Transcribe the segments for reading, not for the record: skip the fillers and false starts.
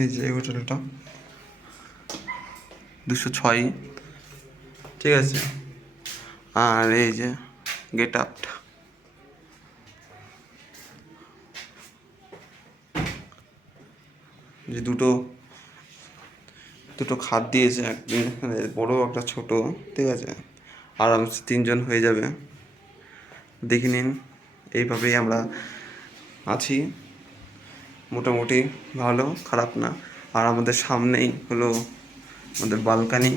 এই যে এই হোটেলটা 206, ঠিক আছে। আর এই যে গেট আপটা, যে দুটো খাট দিয়েছে, একদিন বড় একটা ছোট, ঠিক আছে। আরামসে 3 জন হয়ে যাবে। দেখে নিন, এইভাবেই আমরা আছি, মোটামুটি ভালো, খারাপ না। আর আমাদের সামনেই হলো আমাদের বালকানি,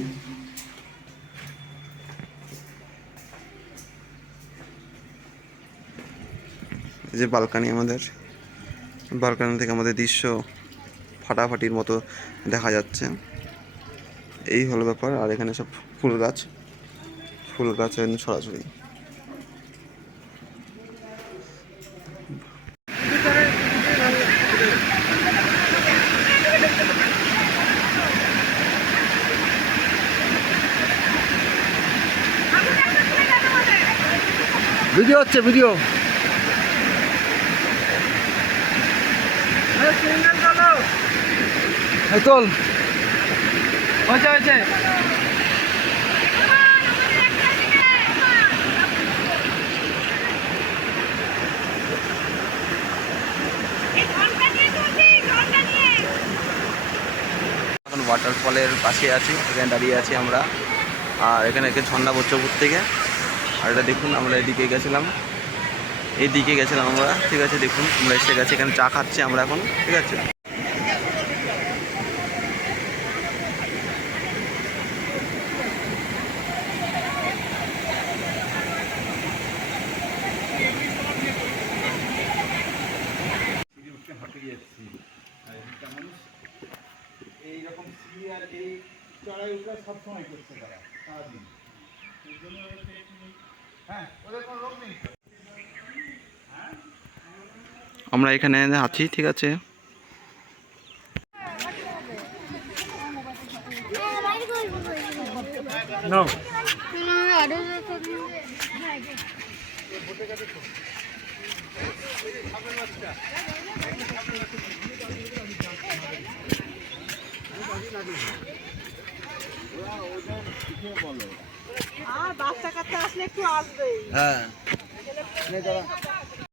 এই যে বালকানি, আমাদের বালকানি থেকে আমাদের দৃশ্য ফাটাফাটির মতো দেখা যাচ্ছে। এই হলো ব্যাপার। আর এখানে সব ফুল গাছ সরাসরি। ভিডিও হচ্ছে, ভিডিও তোল হয়েছে। এখন ওয়াটারফলের পাশে আছি, এখানে দাঁড়িয়ে আছি আমরা। আর এখানে একটা ঝর্ণা পড়ছে উপর থেকে। আর এটা দেখুন, আমরা এইদিকে গেছিলাম আমরা, ঠিক আছে। দেখুন, আমরা এসে গেছি, এখানে চা খাচ্ছি আমরা এখন, ঠিক আছে। এইরকম সিরিয়াল এই চড়াই উঠা সবসময় করছে তারা সারাদিন। এই জন্য হ্যাঁ, ওদের কোনো রোগ নেই। আমরা এখানে আছি, ঠিক আছে। আর বাচ্চা কাচ্চা আসলে একটু আসবেই। হ্যাঁ